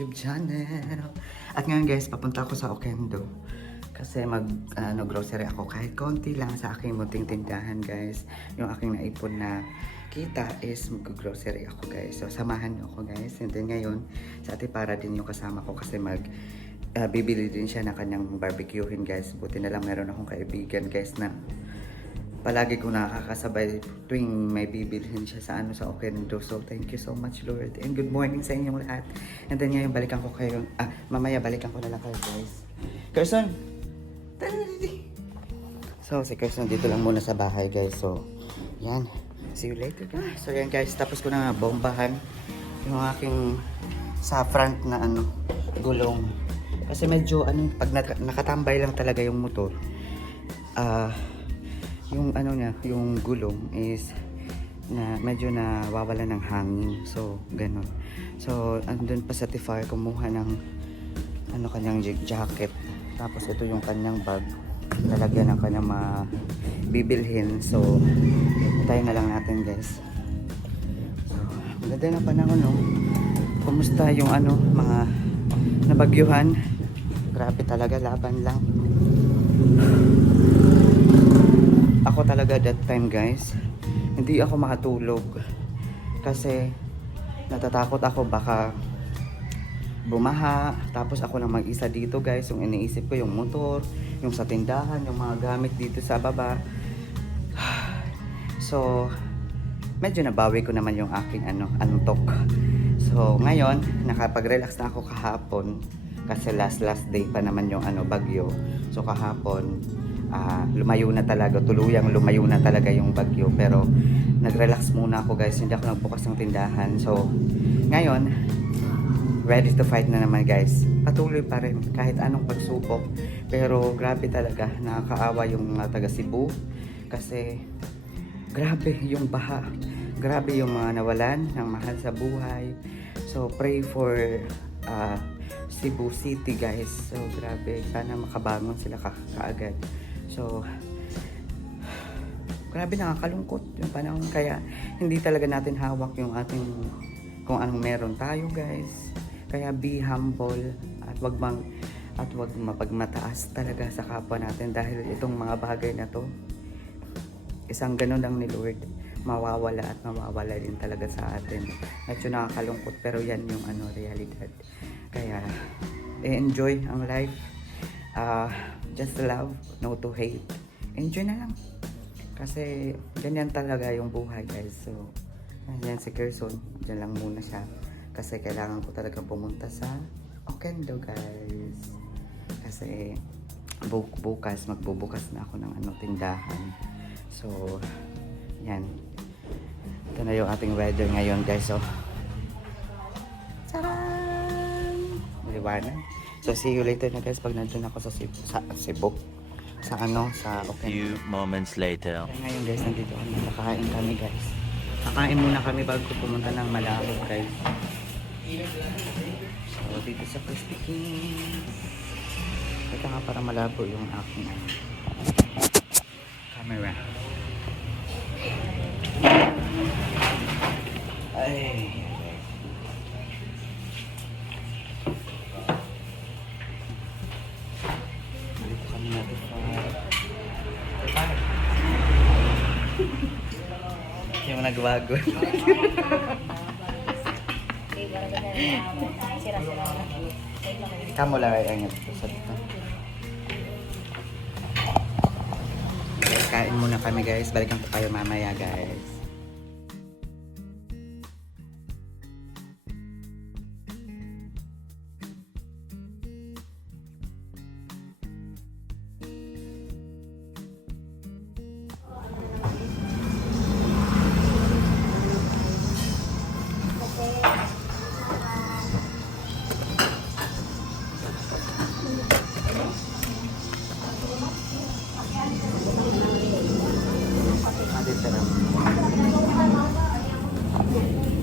YouTube channel. At ngayon guys, papunta ako sa Oquendo. Kasi grocery ako kahit konti lang sa aking munting tindahan guys. Yung aking naipon na kita is mag-grocery ako guys. So samahan niyo ako guys. And then ngayon, sa ate para din yung kasama ko kasi bibili din siya ng kanyang barbecuehin guys. Buti na lang meron akong kaibigan guys na palagi ko nakakasabay tuwing may bibilhin siya sa Oquendo. So thank you so much Lord. And good morning sa inyong lahat. And then ngayon balikan ko kayo. Mamaya balikan ko na lang kayo guys. Carson! So si Carson dito lang muna sa bahay guys. So yan. See you later guys. So yan guys. Tapos ko na bombahan yung aking sa front na gulong. Kasi medyo pag nakatambay lang talaga yung motor. Yung yung gulong is medyo nawawala ng hangin. So, ganun. So, andun pa sa Tifar, kumuha ng kanyang jacket. Tapos ito yung kanyang bag. Lalagyan ng kanyang bibilhin. So, tayo na lang natin guys. So, maganda na panahon no. Kumusta yung mga nabagyuhan? Grabe talaga, laban lang. Ako talaga that time guys, hindi ako makatulog kasi natatakot ako baka bumaha, tapos ako lang mag-isa dito guys. Yung iniisip ko yung motor, yung sa tindahan, yung mga gamit dito sa baba. So medyo nabawi ko naman yung aking antok. So ngayon nakapag-relax na ako kahapon kasi last day pa naman yung bagyo. So kahapon lumayo na talaga, tuluyang lumayo na talaga yung bagyo. Pero nag-relax muna ako guys, hindi ako nagbukas ng tindahan. So ngayon ready to fight na naman guys. Patuloy pa rin kahit anong pagsubok. Pero grabe talaga, nakakaawa yung mga taga Cebu kasi grabe yung baha, grabe yung mga nawalan ng mahal sa buhay. So pray for Cebu City guys. So grabe, sana makabangon sila kaagad. So grabe, nakakalungkot yung panahon. Kaya hindi talaga natin hawak yung ating kung anong meron tayo guys. Kaya be humble at wag mapagmataas talaga sa kapwa natin, dahil itong mga bagay na to, isang ganun lang ni Lord, mawawala at mawawala din talaga sa atin. Medyo nakakalungkot pero yan yung realidad. Kaya enjoy ang life. Just love, no to hate. Enjoy na lang. Kasi ganyan talaga yung buhay guys. So, yan si Carson. Diyan lang muna siya. Kasi kailangan ko talaga pumunta sa Oquendo guys. Kasi bukas, magbubukas na ako ng tindahan. So, yan. Ito na yung ating weather ngayon guys. So, charan! Maliwanag. So see you later na guys pag nandun ako sa Cebu. Sa Oquendo. Few moments later. Kaya ngayon guys, nandito kami. Kakain kami guys. Kakain muna kami bago pumunta ng Malabo guys. So dito sa Crispy King. Ito nga para malabo yung aking camera. Ay. Yung nagbago. Kamu lang ay angat sa ito. Guys, kain muna kami guys. Balikan ko kayo mamaya guys.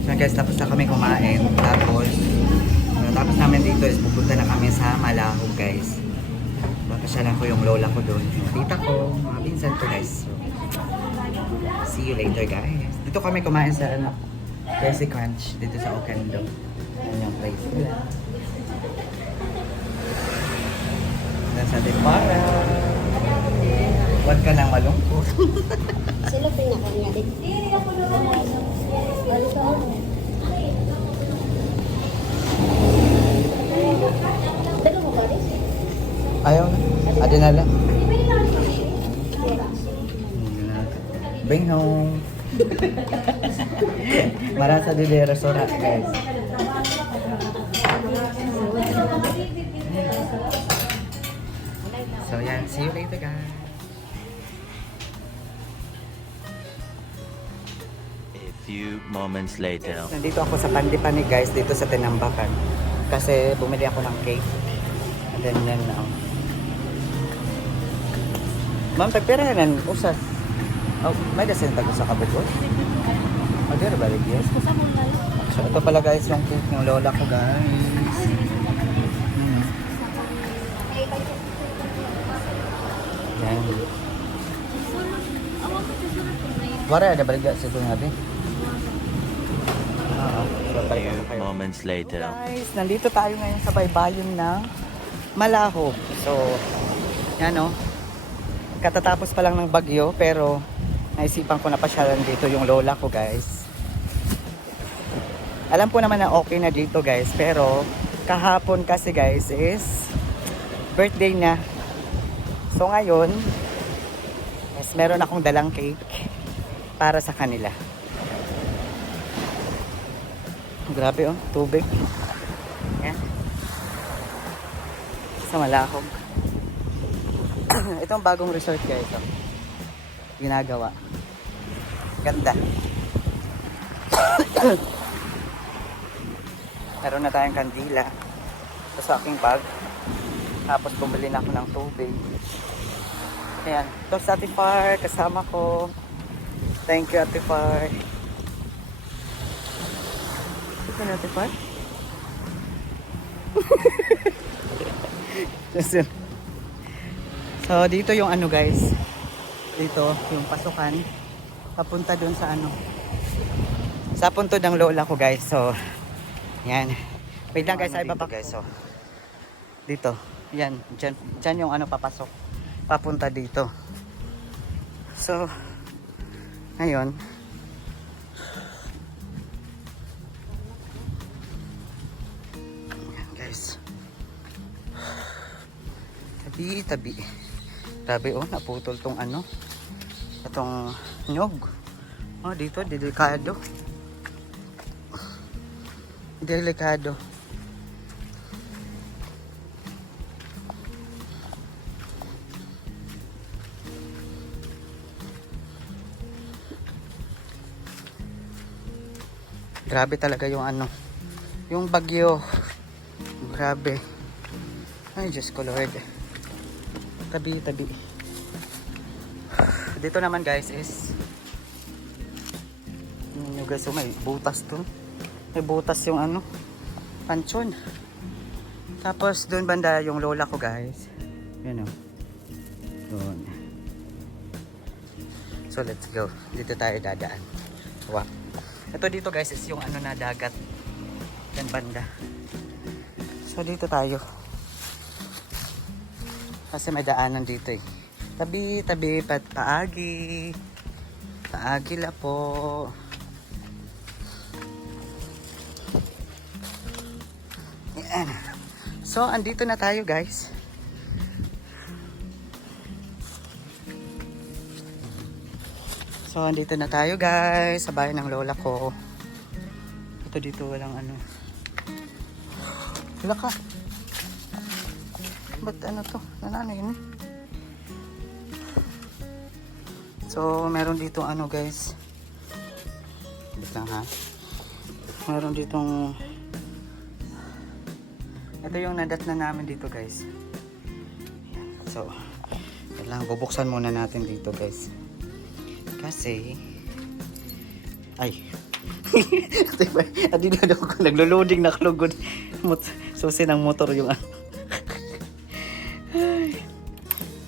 So guys, tapos na kami kumain. Tapos namin dito is pupunta na kami sa Malahog guys. Papasyalan ko yung lola ko doon. Yung tita ko, mga pinsan ko guys. So, see you later guys. Dito kami kumain sa Jersey Crunch dito sa Oquendo. Yan yung place nila. Ate Mara. Huwag ka nang malungkot. Sila pinakaingalit. Dalo mo ba rin? Ayaw na. Ate na lang. Bring home. Marasa de restaurant, guys. So yan, see you later, guys. A few moments later. Nandito ako sa Pandipani, guys, dito sa Tinambakan. Kasi bumili ako ng cake. And then yan, ma'am, tagpirahan, usas. Oh, may dasin tago sa kabagod. Mag-ira balik, yes. So, ito pala, guys, yung cake ng lola ko, guys. Yan. Wala, ada balik sa ito natin. So, A balik few kayo. moments later. Guys, nandito tayo ngayon sa baybayin ng Malahog. So, yan o. Katatapos pa lang ng bagyo, pero naisipan ko na pasyalan dito yung lola ko, guys. Alam ko naman na okay na dito, guys, pero kahapon kasi, guys, is birthday na. So ngayon, yes, meron akong dalang cake para sa kanila. Grabe oh, tubig. Yan. Sa Malahog. Itong bagong resort, guys. Oh. Ginagawa. Ganda. Meron na tayong kandila. Ito sa aking bag. Tapos bumili na ako ng tubig. Ayan. Ito sa Ate Far. Kasama ko. Thank you, Ate Far. Ito na, Ate Far. So, dito yung ano, guys. Dito, yung pasukan. Papunta dun sa ano. Sa punto ng lola ko, guys. So, yan. Wait lang, guys. Ay, baba, guys. So, dito. Yan. Dyan yung ano papasok. Papunta dito. So, ngayon. Yan, guys. Tabi. Grabe oh, naputol tong ano. Itong nyog. Oh, dito, delikado. Delikado. Grabe talaga yung ano. Yung bagyo. Grabe. Ay, Diyos ko Lord. Tabi. Dito naman, guys, is yung guys, oh, may butas to. May butas yung ano, pansyon. Tapos doon banda yung lola ko, guys. Yan o. Doon. So let's go. Dito tayo dadaan. Wow. Ito dito, guys, is yung ano na dagat. Yan banda. So dito tayo. Kasi may daanan dito eh. Tabi, paagi. Paagi la po. Yan. So, andito na tayo, guys. So, andito na tayo, guys. Sa bahay ng lola ko. Ito dito, walang ano. Wala ka. Ba't ano to? Nanano yun? So, meron dito ano, guys. Wait lang ha. Meron ditong ito yung nadat na namin dito, guys. So, wait lang. Bubuksan muna natin dito, guys. Kasi ay diba? Adi na ako naglo-loading na klugod. Susi ng motor yung ano.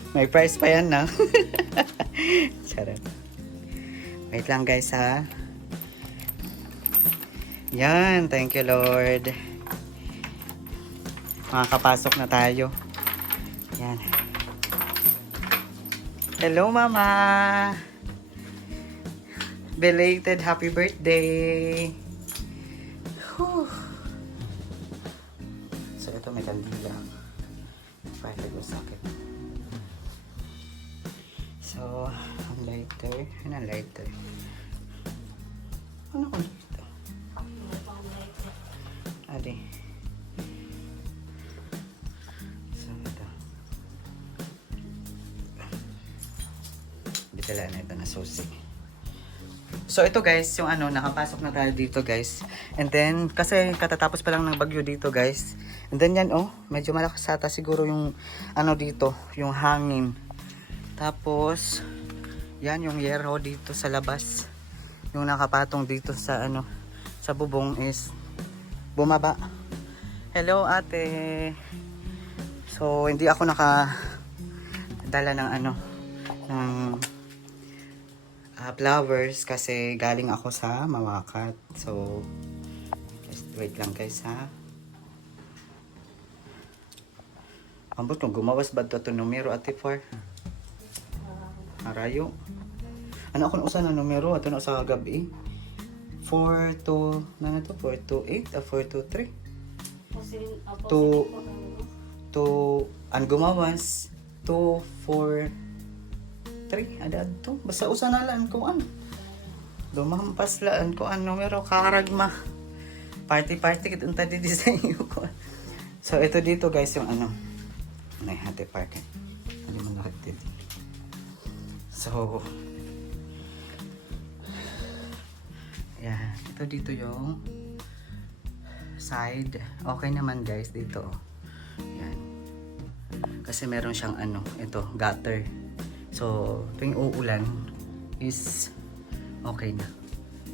May price pa yan na. Charot. Wait lang, guys, ha. Yan, thank you Lord. Makakapasok na tayo. Yan. Hello, Mama! Belated happy birthday! Whew. So, ito may kandila. Perfect mo sakit. So, ang lighter. Ano ang lighter? Ano kung dito? Adi. So, ito. Bitala na ito na susi. So, ito guys, yung ano, nakapasok na tayo dito guys. And then, kasi katatapos pa lang ng bagyo dito guys. And then yan, oh, medyo malakas ata siguro yung, ano dito, yung hangin. Tapos, yan yung yero dito sa labas. Yung nakapatong dito sa, ano, sa bubong is bumaba. Hello, ate. So, hindi ako nakadala ng, ano, ng flowers kasi galing ako sa Mawakat. So, just wait lang guys ha. Ambot kung gumawas ba ito numero ate for? Arayo. Ano ako na usa na numero ato na sa gabi? 4 to na to 4 to 8 o 4 to 3? To ang gumawas 2 4 3 ada to basta usa na lang ko ano. Lumampas laan ko ang numero karagma. Party kit unta di design ko. So ito dito guys yung ano. Nay hati park. Ano man nakatid. So yeah, ito dito yung side. Okay naman guys dito. Yan. Kasi meron siyang ano, ito, gutter. So, tuwing uulan is okay na.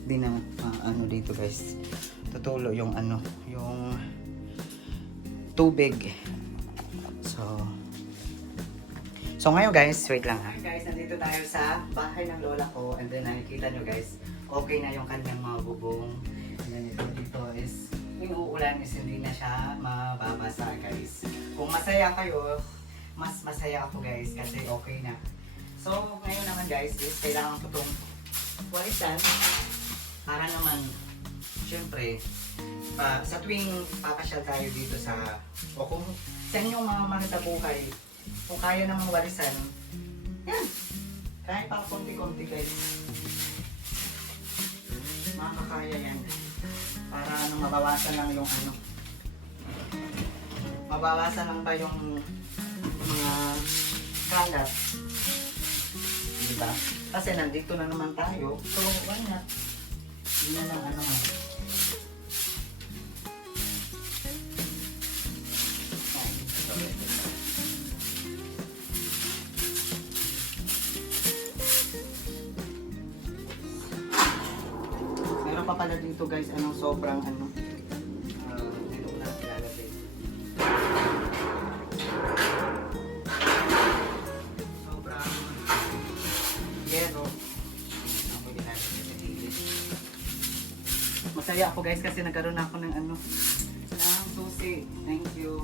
Hindi na ano dito guys. Tutulo yung ano, yung tubig. So ngayon guys, wait lang ha. Guys, nandito tayo sa bahay ng lola ko and then nakikita nyo guys, okay na yung kanyang mga bubong. And then ito dito is, yung uulan is hindi na siya mababasa guys. Kung masaya kayo, mas masaya ako guys kasi okay na. So ngayon naman guys, is kailangan ko itong walisan para naman, syempre, sa tuwing papasyal tayo dito sa, o kung sa inyong mga manita buhay, kung kaya namang walisan, yan. Kahit pang konti-konti guys. Makakaya yan. Para ano, mabawasan lang yung ano. Mabawasan lang ba yung mga kalat. Diba? Kasi nandito na naman tayo. So, why not? Hindi na lang ano nga. Meron pa pala dito guys, anong sobrang ano, dito ko na ilalagay. Sobrang yero. Ang pwede natin sa gilid. Masaya ako guys kasi nagkaroon ako ng ano, ng susi. Thank you.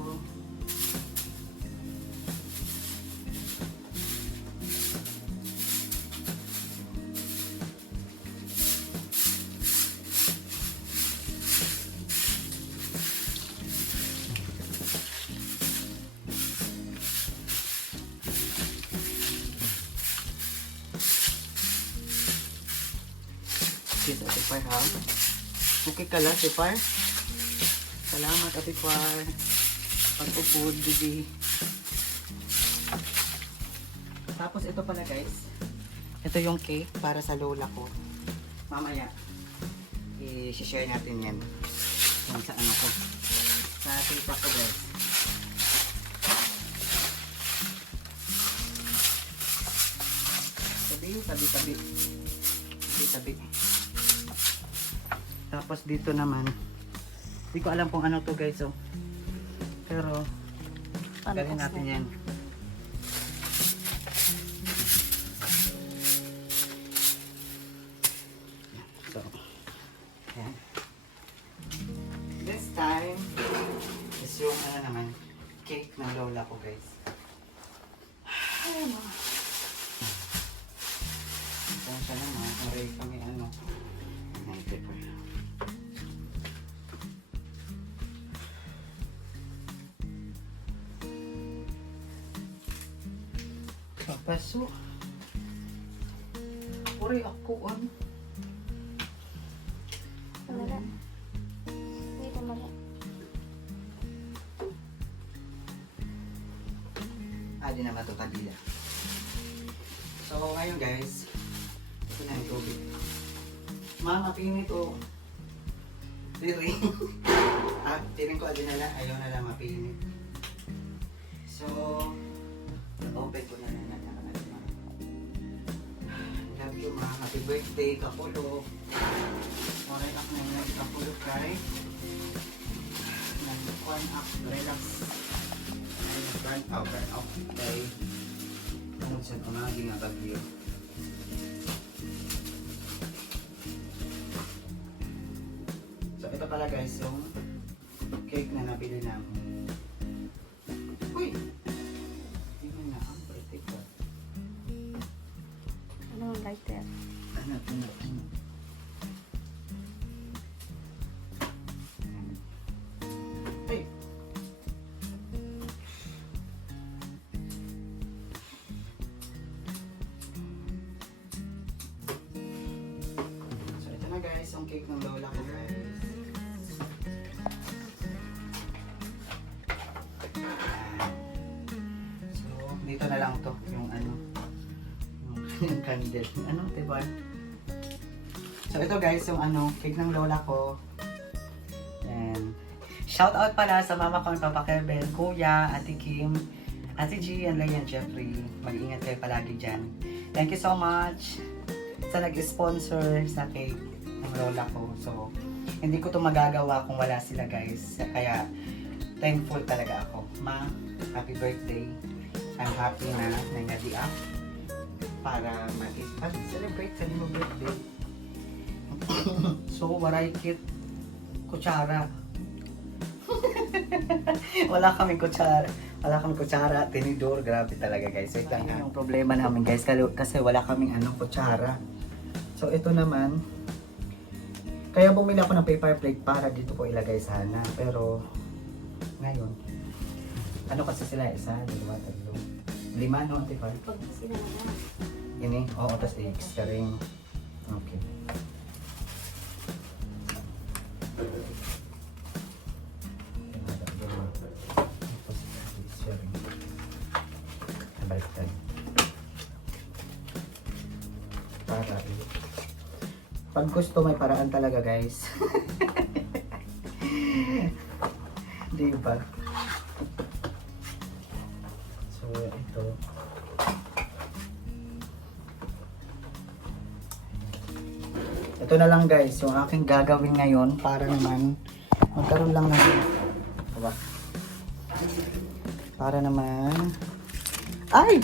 Dito, Ate Par, ha? Okay ka lang, Ate Par? Salamat, Ate Par. Pagpupud, bibi. Tapos, ito pala, guys. Ito yung cake para sa lola ko. Mamaya, i-share natin yan. Yung sa ano ko. Sa tita ko, guys. Tabi. Tapos dito naman, hindi ko alam kung ano to guys, oh. Pero, gawin natin yan. So, yan. This time, is yung ano naman, cake ng lola ko guys. Pasensya na mga aray kami ano. Ay, paper. Papaso. Uri ako ano. Wala. Dito mali. Di na matutagila. So, ngayon guys, ito na yung tubig. Mama, pinit o. Tiring. Tiring ko adin na lang. Ayaw na lang mapinit. So, open ko na lang na. Love you ma. Happy birthday, Kapulo. Alright, ako na yung Kapulo kay. Nag-one up, relax. Burn out kay ano siya umagi nga bagyo. So ito pala guys yung cake na nabili namin. Uy! Hindi na ang pretty ko. Ano ang lighter? Ano. Hey! Guys, yung cake ng lola ko guys. So, dito na lang to yung ano yung candle. Ano, diba? So, ito guys, yung ano, cake ng lola ko. And shout out pala sa mama ko, Papa Kevin, Kuya, Ate Kim, Ate G, and Leia, Jeffrey. Mag-ingat kayo palagi dyan. Thank you so much sa nag-sponsor sa cake ng lola ko. So, hindi ko to magagawa kung wala sila guys. Kaya, thankful talaga ako. Ma, happy birthday. I'm happy na nangadi ako para mag-celebrate sa mo birthday. So, waray kit kutsara. Wala kaming kutsara, tinidor. Grabe talaga guys. Wait lang yung problema namin guys kasi wala kaming kutsara. So, ito naman, kaya bumili ako ng paper plate para dito ko ilagay sana. Pero, ngayon, ano kasi sila? Isa, dalawa, tatlo. 5, no? Ate Far? Pag sinalaga. Ini? Oo, tapos extra ring. Okay. Baliktad. Para pag gusto may paraan talaga guys. Di ba? So ito. Ito na lang guys, yung aking gagawin ngayon para naman magkaroon lang ng diba? Para naman ay!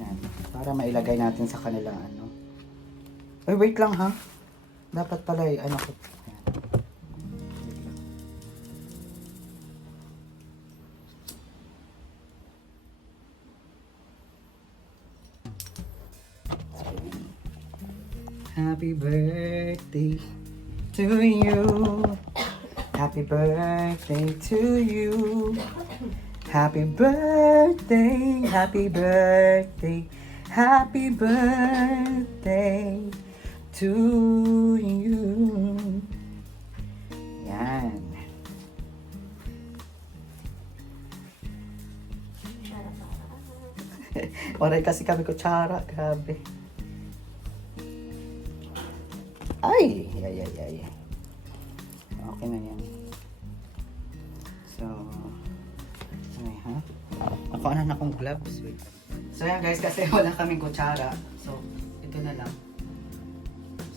Yan, para mailagay natin sa kanilang ano. Ay, wait lang ha. Dapat pala ano ko. Yan. Wait lang. Happy birthday to you. Happy birthday to you. Happy birthday, happy birthday, happy birthday to you. Yan. Waray kasi kami kutsara, grabe. Ay! Ay. Okay na yan. So, ay, ha? Nakuha na akong gloves. Wait. So yan guys, kasi wala kaming kutsara. So, ito na lang.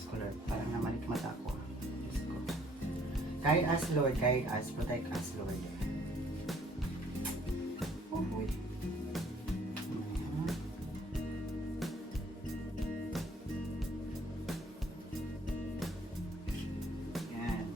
Scholar, parang namalikmata ako. Diyos ko. Guide us, Lord. Guide us. Protect us, Lord. Oh, wait. Yan.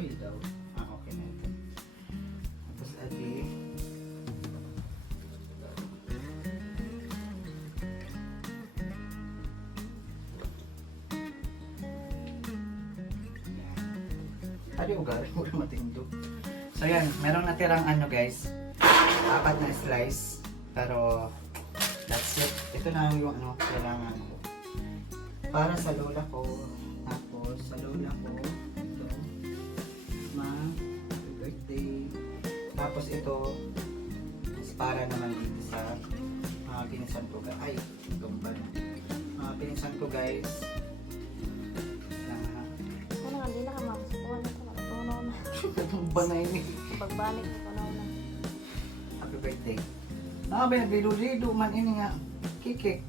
Oil daw. Ah, okay na ito. Tapos adi. Adi ugar, mura matindo. So yan, merong natirang ano guys. 4 na slice. Pero that's it. Ito na yung ano, kailangan ko. Para sa lola ko. Tapos sa lola ko. Ito. Ma, happy birthday. Tapos ito is para naman dito sa mga pinsan ko. Ay, itong ba na. Mga pinsan ko guys. Ano nga, hindi na ka ma'am. Kuha na ito. Matunaw na. Itong ba na yun eh. Pagbalik, matunaw na. Happy birthday. Ah, ba, bilulido man ini nga. Kikik.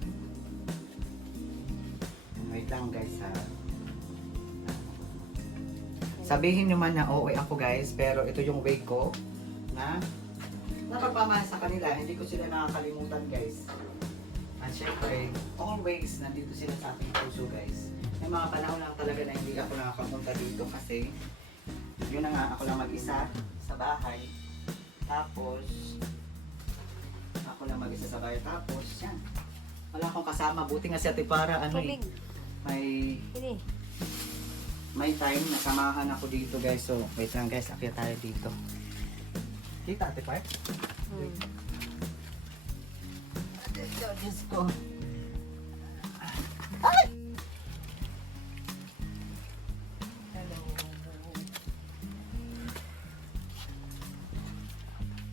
Wait lang guys ha. Sabihin nyo man na okay ako guys, pero ito yung way ko na napagpamahal sa kanila. Hindi ko sila nakakalimutan guys. At syempre, always nandito sila sa ating puso guys. May mga panahon lang talaga na hindi ako nakakapunta dito kasi yun na nga, ako lang mag-isa sa bahay. Tapos, ako lang mag-isa sa bahay. Tapos, yan. Wala akong kasama. Buti nga si Ate Para, ano eh. Tubig. Hindi. May time na samahan ako dito guys. So, wait lang guys. Akyat tayo dito. Kita Ate Par? Diyos ko. Ay! Hello.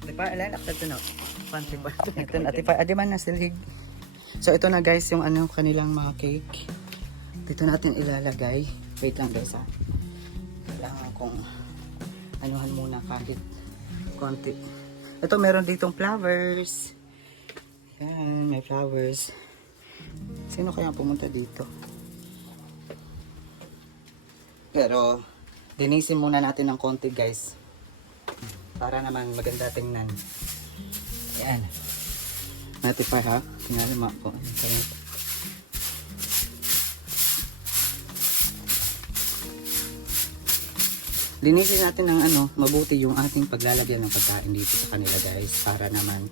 Ate Par, alam na ito na. Ate Par. Ito na Ate Par. Adi man na silhig. So, ito na guys yung ano kanilang mga cake. Dito natin ilalagay. Wait lang guys ha. Kailangan kong anuhan muna kahit konti. Ito meron ditong flowers. Yan, may flowers. Sino kaya pumunta dito? Pero, linisin muna natin ng konti guys. Para naman maganda tingnan. Ayan. Natin pa ha. Tingnan mo ako. Linisin natin ng ano, mabuti yung ating paglalagyan ng pagkain dito sa kanila guys. Para naman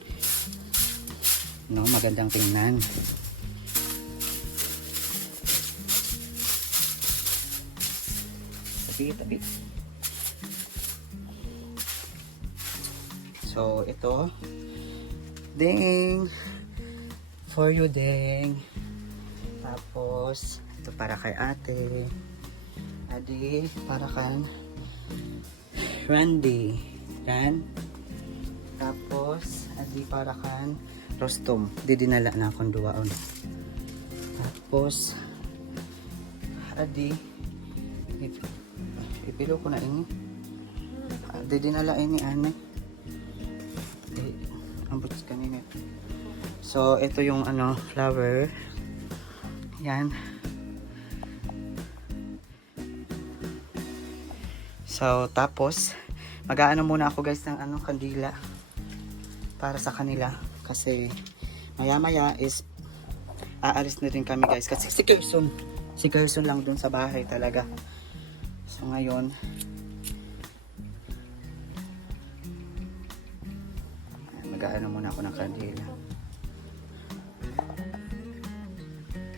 no, magandang tingnan. Tabi. So, ito. Ding! For you, Ding. Tapos, ito para kay ate. Adi, para kan Randy. Yan. Tapos, adi para kan Rostom. Di dinala na akong duwaon. Tapos, adi, ipilo ko na ini. Di dinala ini, ane. Ambot kanina. So, ito yung ano, flower. Yan. So, tapos, mag-aano muna ako guys ng ano, kandila. Para sa kanila. Kasi, maya-maya is, aalis na rin kami guys. Kasi si Gerson lang dun sa bahay talaga. So, ngayon, mag-aano muna ako ng kandila.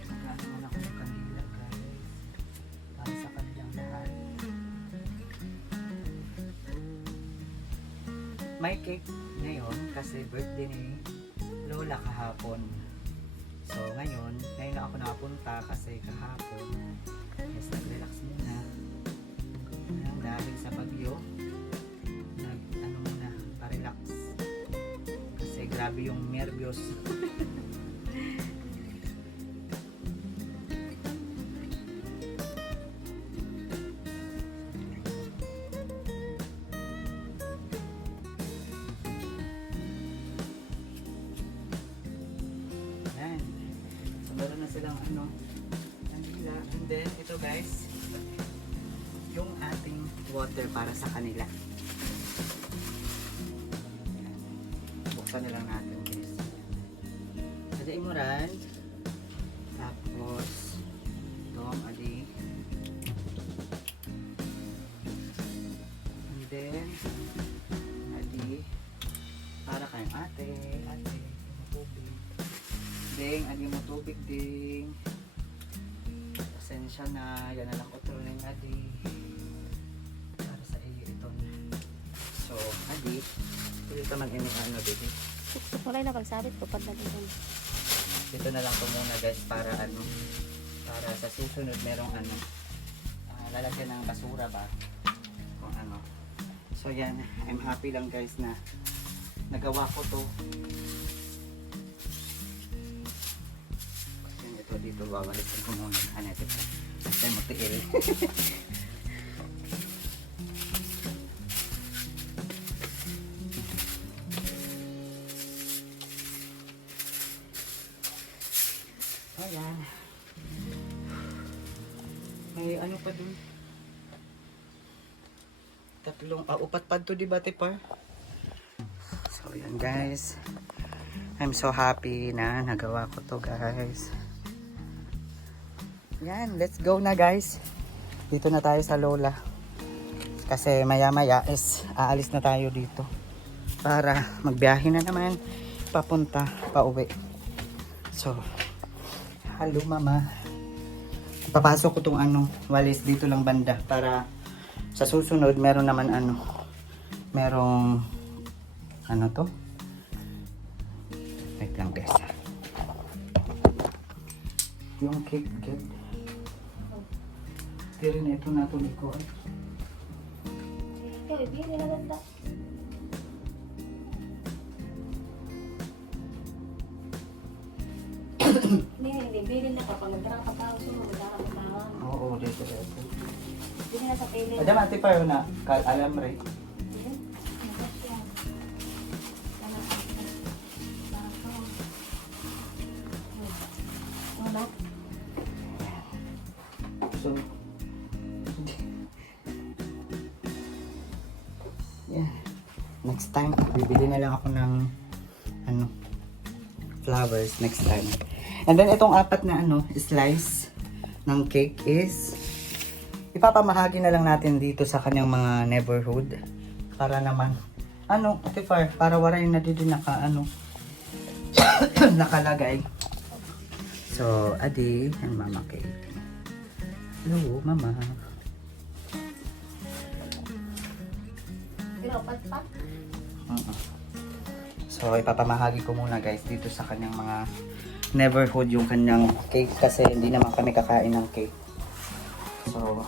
Mag-aano muna ako ng kandila guys. Para sa kanilang lahat. May cake ngayon kasi birthday ni Lola kahapon. So ngayon na ako nakapunta kasi kahapon. Yes, nag-relax muna. Dahil sa bagyo, ano muna, pa-relax. Kasi grabe yung nervyos. Yan. So, meron na silang ano, kanila. And then, ito guys, yung ating water para sa kanila. Yan. Buksan na lang natin guys. Adi imuran. Tapos, ito ang adi. tubig ding. Pasensya na. Yan na lang ko tuloy adi. Para sa iyo ito. So, adi. Dito man ini ano dito. Suksok wala na pagsabit ko pag naging. Dito na lang po muna guys para ano. Para sa susunod merong ano. Lalagyan ng basura ba? Kung ano. So yan. I'm happy lang guys na nagawa ko to. Yan ito dito. Babalikan ko muna. Ano ito? Basta mo tiil. Ayan. May ano pa dun? Upat pa to, di ba, Tipar? So, yan guys. I'm so happy na nagawa ko to, guys. Yan, let's go na, guys. Dito na tayo sa Lola. Kasi maya-maya is aalis na tayo dito. Para magbiyahe na naman papunta, pauwi. So, hello, mama. Papasok ko tong ano, walis dito lang banda para sa susunod meron naman ano, merong ano to? Wait lang guys. Yung cake. Tira na ito natuloy ko. Ikaw, ibili na ganda. Hindi, bilin na kapag nagkarang kapaw, sunod, nagkarang kapaw. Oo, dito. Bilin na sa pili. Ada mati pa yun na, alambre. So, yeah. Next time, bibili na lang ako ng ano, flowers next time. And then itong apat na ano, slice ng cake is ipapamahagi na lang natin dito sa kanyang mga neighborhood para naman ano, Ate Far, para wala yung nadidi naka ano nakalagay. So, Adi and Mama Cake. Hello, Mama. Pat. So, ipapamahagi ko muna guys dito sa kanyang mga neighborhood yung kanyang cake kasi hindi naman kami kakain ng cake. So,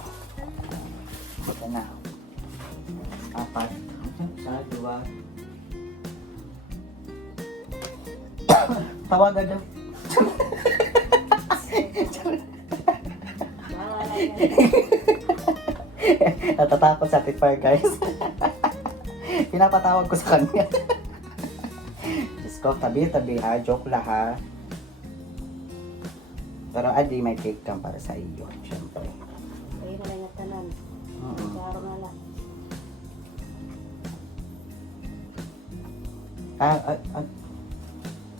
ito na. Apat. Sa dua. Tawagan daw. Natatakot sa Tipar guys. Pinapatawag ko sa kanya. Diyos ko, tabi-tabi ha. Joke lang ha. Pero Adi, may cake kang para sa iyo. Siyempre. Ayun na lang yung tanan. Karo na lang.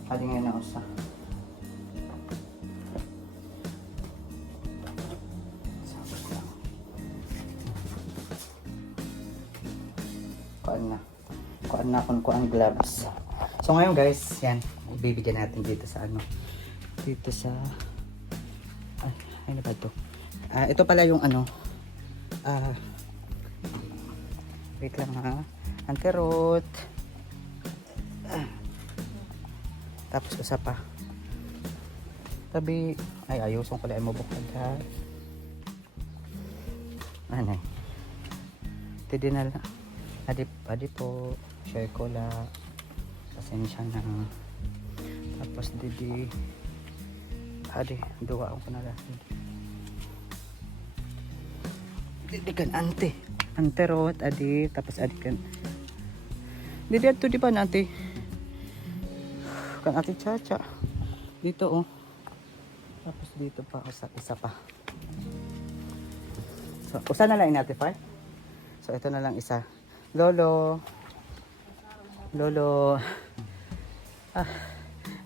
Adi nga na usa. Sabot lang. Kuan na kung kuan gloves. So ngayon guys, yan. Ibibigyan natin dito sa ano. Dito sa ano ba to? Ito pala yung ano. Wait lang ha. Anterot. Tapos usa pa. Tabi. Ay, ayuson ko lang mo bukod ha. Ano? Tidi na lang. Adi po. Share ko la. Pasensya na. Tapos didi. Adi, duwa ko na lang. Didi kan ante. Anterot, adi. Tapos adi kan. Didi ato di ba nante? Kan ate Chacha. Dito oh. Tapos dito pa isa pa. So, usa na lang inate pa. So ito na lang isa. Lolo.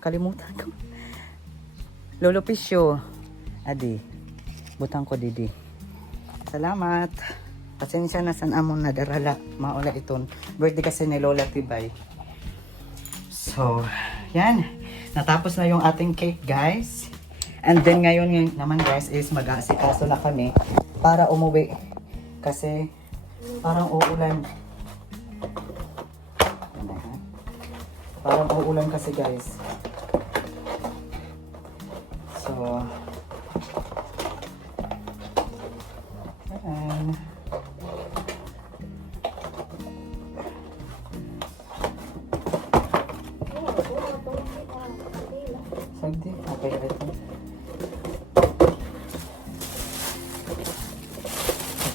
Kalimutan ko. Lolo Pisyo. Adi. Butang ko didi. Salamat. Pasensya na san amon nadarala. Maula iton. Birthday kasi ni Lola Tibay. So, yan. Natapos na yung ating cake, guys. And then ngayon naman guys is mag-aasikaso na kami para umuwi. Kasi parang uulan. Ano, ha? Parang uulan kasi guys. So, ayan. Sagdi, okay ito.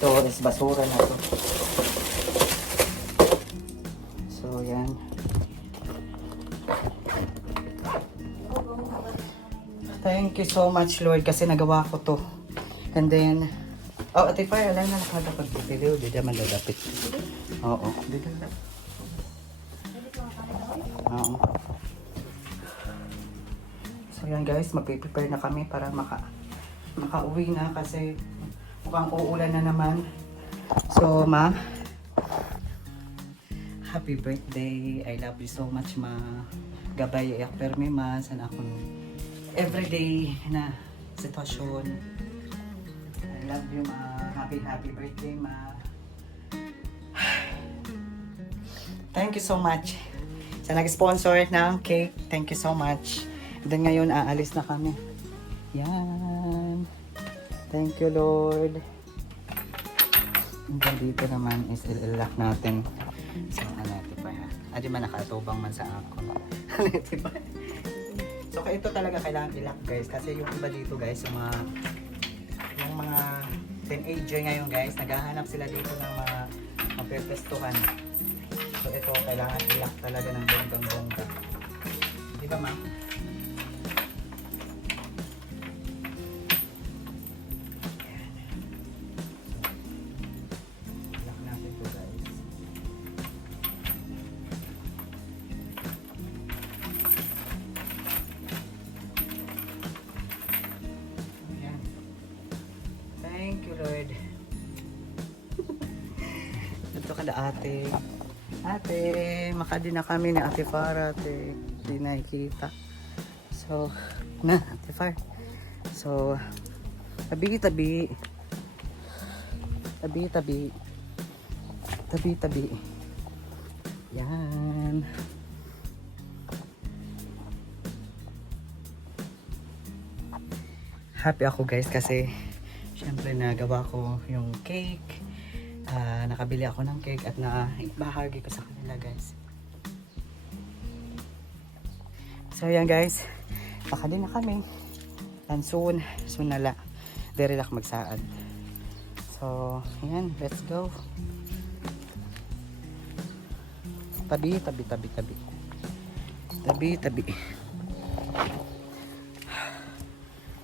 Ito is basura na to. So, yan. Thank you so much, Lord, kasi nagawa ko to. And then, oh, Ate Fire, alam na nakapagpipiliw. Di naman dadapit. Oo, di na. Oo. So, yan guys, magpiprepare na kami para makauwi na kasi mukhang uulan na naman. So, Ma, happy birthday. I love you so much, Ma. Gabay iyak permi, Ma. Sana ako everyday na sitwasyon. I love you, Ma. Happy birthday, Ma. Thank you so much sa nag-sponsor ng cake. Thank you so much. Then ngayon, aalis na kami. Yan. Thank you, Lord. And dito naman is ililak natin. So, ano, diba? Adi man nakatubang man sa ako. Diba? So, ito talaga kailangan ilak, guys. Kasi yung iba dito, guys, yung mga teenager ngayon, guys, naghahanap sila dito ng mga mapepestuhan. So, ito, kailangan ilak talaga ng bonggang-bongga. Di ba, Ma? Ilak natin ito, guys. Ayan. Thank you, Lord. Ito kada ate. Ate, makadi na kami ni Ate Farah, ate. Di nakikita. So, na, Ate Far. So, tabi-tabi. Tabi-tabi. Tabi-tabi. Yan. Happy ako guys kasi syempre nagawa ko yung cake. Nakabili ako ng cake at naibahagi ko sa kanila guys. So yan guys, pakali na kami. And soon nala. Dere lang magsaad. So yan, let's go. Tabi, tabi, tabi, tabi. Tabi, tabi.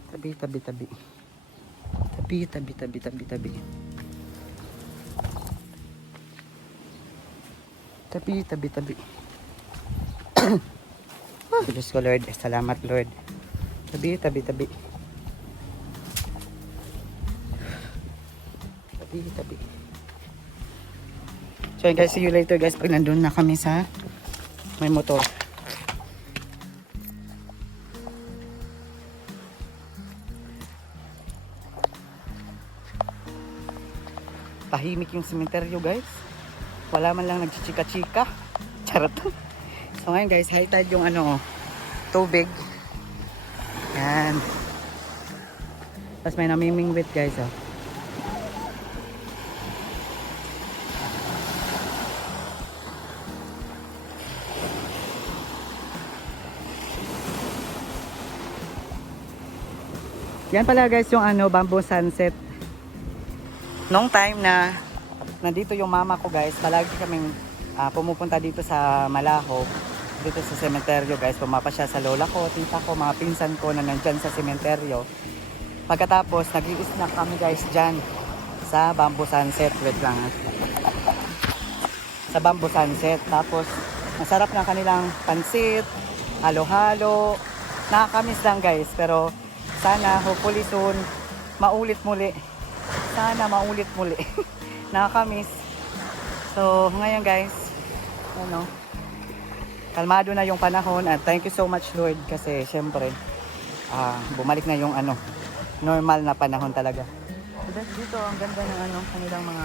Tabi, tabi, tabi. Tabi, tabi, tabi, tabi, tabi. Tabi, tabi, tabi. Diyos ko Lord, salamat Lord. Tabi, tabi, tabi. Tabi, tabi. So guys, see you later guys pag nandun na kami sa may motor. Tahimik yung sementeryo guys. Wala man lang nagchichika-chika. Charot. So ngayon guys, high tide yung tubig. Yan. Tapos may namimingwit guys oh. Yan pala guys yung bamboo sunset. Nung time na nandito yung mama ko guys, palagi kaming pumupunta dito sa Malahog, dito sa sementeryo guys. Pumapa siya sa lola ko, tita ko, mga pinsan ko na nandyan sa sementeryo. Pagkatapos, nag-i-snack kami guys dyan sa bamboo sunset. Wait lang. Sa bamboo sunset. Tapos, masarap na kanilang pansit, halo-halo. Nakakamiss lang guys, pero sana, hopefully soon, maulit muli. Sana maulit muli. Nakakamiss. So, ngayon guys, kalmado na yung panahon at thank you so much Lord kasi syempre, bumalik na yung ano, normal na panahon talaga. Dito ang ganda ng ano, kanilang mga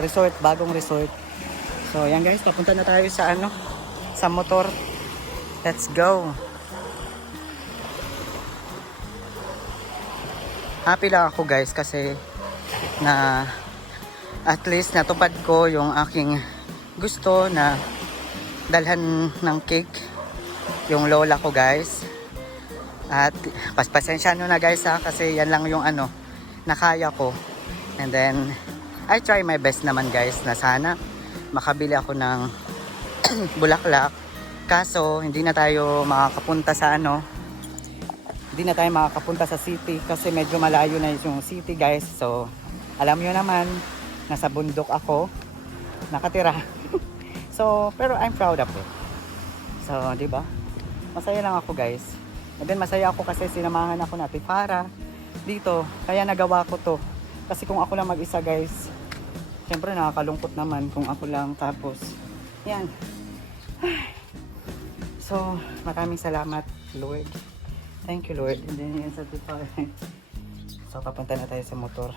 resort, bagong resort. So yan guys, papunta na tayo sa ano, sa motor. Let's go. Happy lang ako guys kasi na at least natupad ko yung aking gusto na dalhan ng cake yung lola ko guys. At pasensya nyo na guys ha, kasi yan lang yung ano nakaya ko. And then I try my best naman guys na sana makabili ako ng bulaklak. Kaso hindi na tayo makakapunta sa ano, hindi na tayo makakapunta sa city kasi medyo malayo na yung city guys. So alam nyo naman, nasa bundok ako nakatira. So pero I'm proud of it. So di ba, masaya lang ako guys. And then masaya ako kasi sinamahan ako natin para dito, kaya nagawa ko to. Kasi kung ako lang mag-isa guys, syempre nakakalungkot naman kung ako lang. Tapos yan. So maraming salamat Lord. Thank you Lord. And then yan sa tutor. So papunta na tayo sa motor.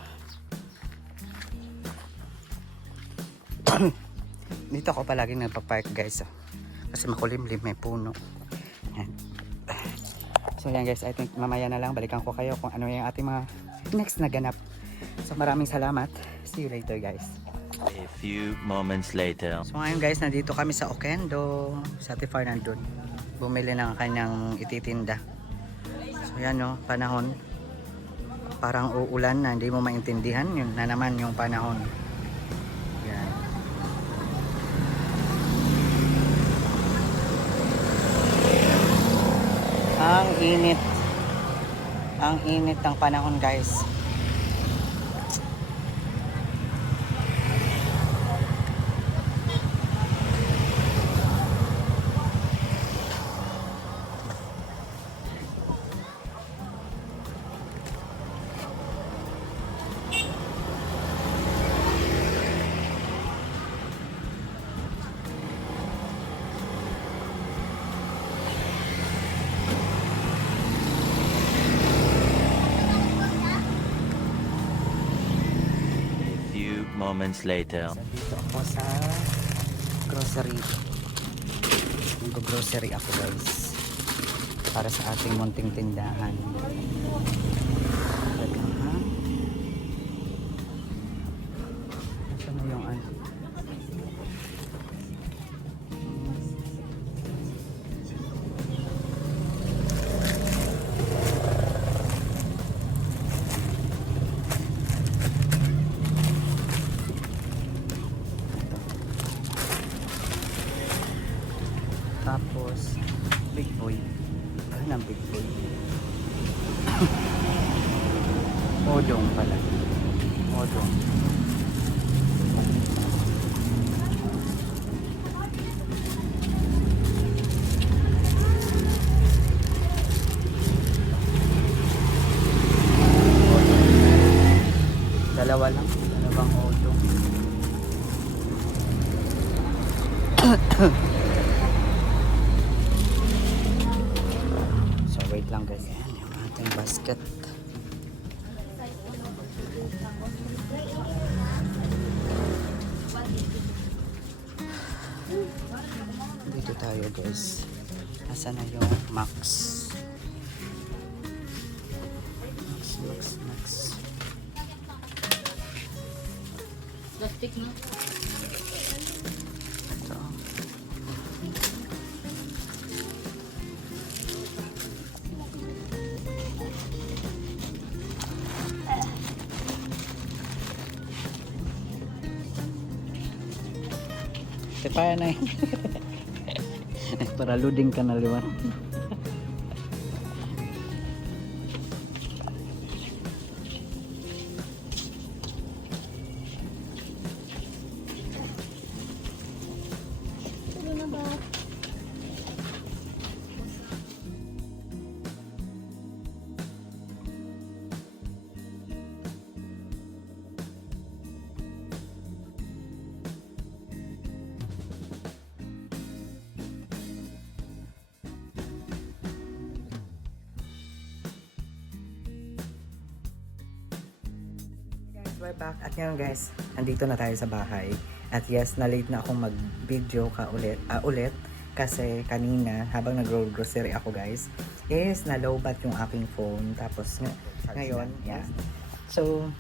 Dito ako palagi nagpa-park guys. Kasi makulimlim, may puno. Yan. So yan guys, I think mamaya na lang balikan ko kayo kung ano yung ating mga next na ganap. So maraming salamat. See you later guys. A few moments later. So ngayon guys, nandito kami sa Oquendo. Sa Tifar nandun. Bumili ng kanyang ititinda. So yan no, panahon. Parang uulan na hindi mo maintindihan. Yun na naman yung panahon. Yan. Ang init. Ang init ng panahon guys. Moments later. So, dito ako sa grocery. Nag-grocery ako guys. Para sa ating munting tindahan. Ito na yung ano. Tapos big boy. Ano ang big boy? Odong pala. Odong. Dalawa lang. Dalawang odong. So wait lang guys, yan yung ating basket. Dito tayo guys. Nasaan na yung Max? Max. Plastic na. Ito. Tepaya na yun. Para loading ka na liwan. we're back. At ngayon guys, andito na tayo sa bahay. At yes, na-late na akong mag-video ulit. Kasi kanina, habang nag-grocery ako guys, is na-lowbat yung aking phone. Tapos ngayon, yeah. So,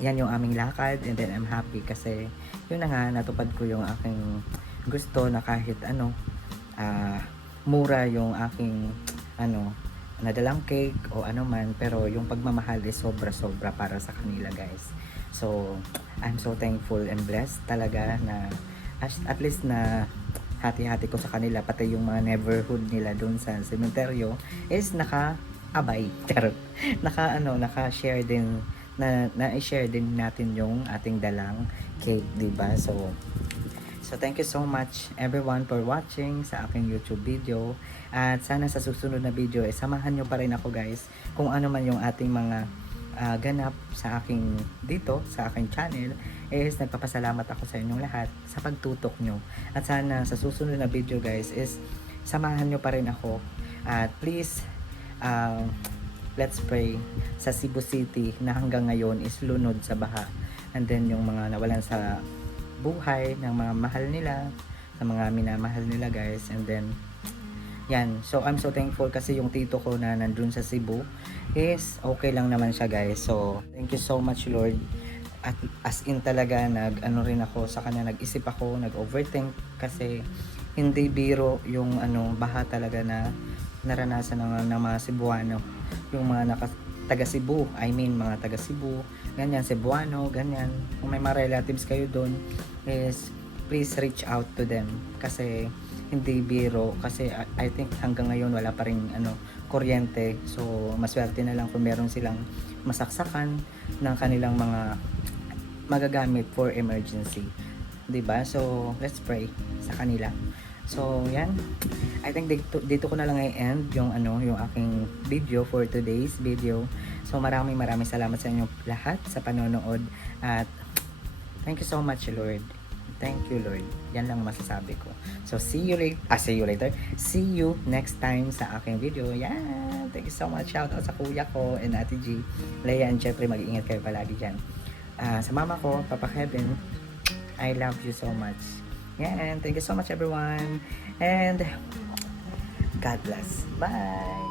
yan yung aming lakad. And then I'm happy kasi yun na nga, natupad ko yung aking gusto na kahit mura yung aking nadalang cake o ano man, pero yung pagmamahal is sobra-sobra para sa kanila guys. So I'm so thankful and blessed talaga na at least na hati-hati ko sa kanila, pati yung mga neighborhood nila doon sa sementeryo is naka-abay charot, naka-share din na-share din natin yung ating dalang cake, diba? So thank you so much everyone for watching sa aking YouTube video. At sana sa susunod na video samahan nyo pa rin ako guys kung ano man yung ating mga ganap sa aking dito, sa aking channel. Is nagpapasalamat ako sa inyong lahat sa pagtutok nyo. At sana sa susunod na video guys is samahan nyo pa rin ako. At please, let's pray sa Cebu City na hanggang ngayon is lunod sa baha. And then yung mga nawalan sa buhay ng mga mahal nila, sa mga minamahal nila guys. And then yan, so I'm so thankful kasi yung tito ko na nandun sa Cebu is okay lang naman siya guys. So thank you so much Lord. At as in talaga rin ako sa kanya, nag-isip ako, nag-overthink kasi hindi biro yung baha talaga na naranasan ng mga Cebuano, yung mga taga Cebu, mga taga Cebu, ganyan, Cebuano, ganyan. Kung may mga relatives kayo doon, is please reach out to them kasi hindi biro, kasi I think hanggang ngayon wala pa ring kuryente. So maswerte na lang kung meron silang masaksakan ng kanilang mga magagamit for emergency, 'di ba? So let's pray sa kanila. So yan, I think dito ko na lang i-end yung aking video for today's video. So maraming salamat sa inyo lahat sa panonood at thank you so much Lord. Thank you Lord. Yan lang masasabi ko. So see you later. See you next time sa aking video. Yan. Thank you so much. Shout out sa kuya ko and Ate G, Leia, and syempre mag-iingat kayo palagi dyan. Sa mama ko, Papa Kevin, I love you so much. Yan. Thank you so much everyone. And God bless. Bye.